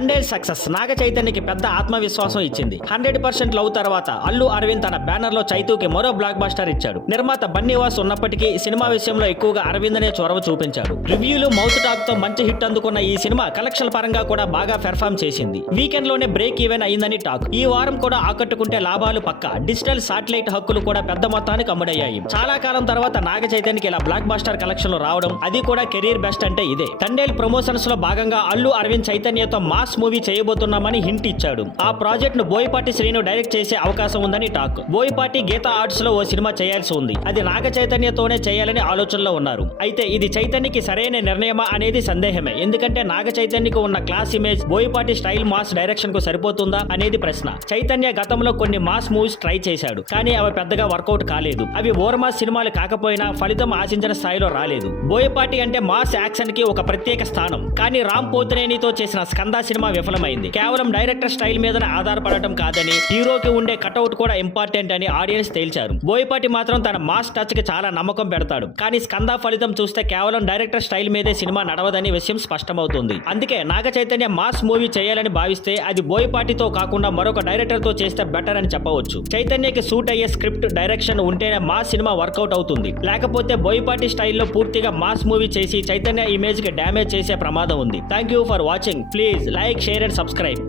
Thandel success నాగ చైతన్యకి పెద్ద ఆత్మవిశ్వాసం ఇచ్చింది. 100% లవ్ తర్వాత అల్లు అరవింద్ తన బ్యానర్ లో చైతూకి మరో బ్లాక్ బస్టర్ ఇచ్చాడు. నిర్మాత బన్నీవాస్ ఉన్నప్పటికీ సినిమా విషయంలో ఎక్కువగా అరవిందనే చొరవ చూపించాడు. రివ్యూలు మౌత్ టాక్ తో మంచి హిట్ అందుకున్న ఈ సినిమా కలెక్షన్ పరంగా కూడా బాగా పెర్ఫామ్ చేసింది. వీకెండ్ లోనే బ్రేక్ ఈవెన్ అయిందని టాక్. ఈ వారం కూడా ఆకట్టుకుంటే లాభాలు పక్కా. డిజిటల్ సాటిలైట్ హక్కులు కూడా పెద్ద మొత్తానికి అమ్ముడయ్యాయి. చాలా కాలం తర్వాత నాగ చైతన్యకి ఇలా బ్లాక్ బస్టర్ కలెక్షన్ రావడం, అది కూడా కెరీర్ బెస్ట్ అంటే ఇదే. తండేల్ ప్రమోషన్స్ లో భాగంగా Allu Arvind చైతన్యతో mass movie చేయబోతున్నామని hint ఇచ్చాడు. ఆ ప్రాజెక్ట్ ను బోయపాటి శ్రీను డైరెక్ట్ చేసే అవకాశం ఉందని టాక్. బోయపాటి గీతా ఆర్ట్స్ లో ఓ సినిమా చేయాల్సి ఉంది. అది నాగ చైతన్యతోనే చేయాలని ఆలోచనలో ఉన్నారు. అయితే ఇది చైతన్యకి సరైన నిర్ణయమా అనేది సందేహమే. ఎందుకంటే నాగ చైతన్యకు ఉన్న class image Boyapati style mass direction కు సరిపోతుందా అనేది ప్రశ్న. చైతన్య గతంలో కొన్ని మాస్ మూవీస్ ట్రై చేశాడు, కానీ అవి పెద్దగా వర్కౌట్ కాలేదు. అవి ఓర్మాస్ సినిమాలు కాకపోయినా ఫలితం ఆశించిన స్థాయిలో రాలేదు. బోయపాటి అంటే మాస్ యాక్షన్ కి ఒక ప్రత్యేక స్థానం. కానీ రామ్ పోతినేనితో చేసిన స్కంద సినిమా విఫలమైంది. కేవలం డైరెక్టర్ స్టైల్ మీదనే ఆధారపడటం కాదని, హీరోకి ఉండే కటౌట్ కూడా ఇంపార్టెంట్ అని ఆడియన్స్ తేల్చారు. బోయపాటి మాత్రం తన మాస్ టచ్ కి చాలా నమ్మకం పెడతాడు. కానీ స్కంద ఫలితం చూస్తే కేవలం డైరెక్టర్ స్టైల్ మీదే సినిమా నడవదని విషయం స్పష్టమవుతుంది. అందుకే నాగ చైతన్య మాస్ మూవీ చేయాలని భావిస్తే అది బోయపాటితో కాకుండా మరొక డైరెక్టర్ తో చేస్తే బెటర్ అని చెప్పవచ్చు. చైతన్యకి సూట్ అయ్యే స్క్రిప్ట్ డైరెక్షన్ ఉంటేనే మాస్ సినిమా వర్కౌట్ అవుతుంది. లేకపోతే బోయపాటి స్టైల్లో పూర్తిగా మాస్ మూవీ చేసి చైతన్య ఇమేజ్ కి డ్యామేజ్ చేసే ప్రమాదం ఉంది. Thank you for watching. Please like, share and subscribe.